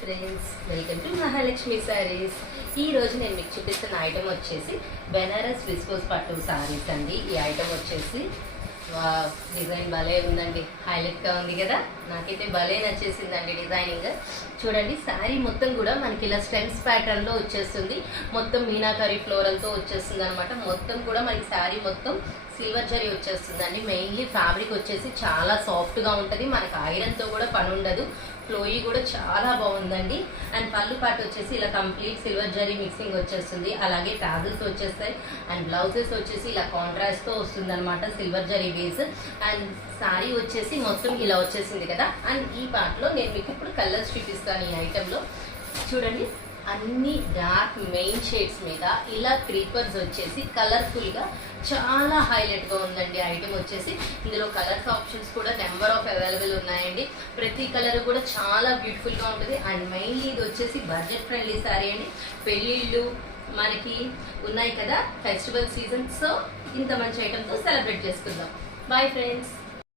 Friends, welcome to Mahalakshmi saris. ఈ రోజు నేను మీకు చూపిస్తున్న ఐటమ్ వచ్చేసి బెనారస్ విస్కోస్ పట్టు సారీస్ అండి. ఈ ఐటమ్ వచ్చేసి డిజైన్ భలే ఉందండి, హైలైట్గా ఉంది కదా. నాకైతే భలే నచ్చేసిందండి డిజైనింగ్. చూడండి, శారీ మొత్తం కూడా మనకి ఇలా స్టెమ్స్ ప్యాటర్న్లో వచ్చేస్తుంది. మొత్తం మీనాకరీ ఫ్లోరల్తో వచ్చేస్తుంది అనమాట. మొత్తం కూడా మనకి శారీ మొత్తం సిల్వర్ జరీ వచ్చేస్తుందండి. మెయిన్లీ ఫ్యాబ్రిక్ వచ్చేసి చాలా సాఫ్ట్గా ఉంటుంది, మనకు ఐరన్తో కూడా పని ఉండదు. ఫ్లోయి కూడా చాలా బాగుందండి. అండ్ పళ్ళు పాటు వచ్చేసి ఇలా కంప్లీట్ సిల్వర్ జరీ మిక్సింగ్ వచ్చేస్తుంది. అలాగే టాజిల్స్ వచ్చేస్తాయి. అండ్ బ్లౌజెస్ వచ్చేసి ఇలా కాంట్రాస్ట్తో వస్తుంది అనమాట, silver zari base. And sari వచ్చేసి మొత్తం ఇలా వచ్చేసింది కదా. అండ్ ఈ పార్ట్లో నేను మీకు ఇప్పుడు కలర్స్ చూపిస్తాను. ఈ ఐటెంలో చూడండి, అన్ని డార్క్ మెయిన్ షేడ్స్ మీద ఇలా క్రీపర్స్ వచ్చేసి కలర్ఫుల్గా చాలా హైలైట్గా ఉందండి. ఐటమ్ వచ్చేసి ఇందులో కలర్స్ ఆప్షన్స్ కూడా నెంబర్ ఆఫ్ అవైలబుల్ ఉన్నాయండి. ప్రతి కలర్ కూడా చాలా బ్యూటిఫుల్గా ఉంటుంది. అండ్ మెయిన్లీ ఇది వచ్చేసి బడ్జెట్ ఫ్రెండ్లీ శారీ అండి. పెళ్ళిళ్ళు మనకి ఉన్నాయి కదా, ఫెస్టివల్ సీజన్. సో ఇంత మంచి ఐటమ్తో సెలబ్రేట్ చేసుకుందాం. Bye friends.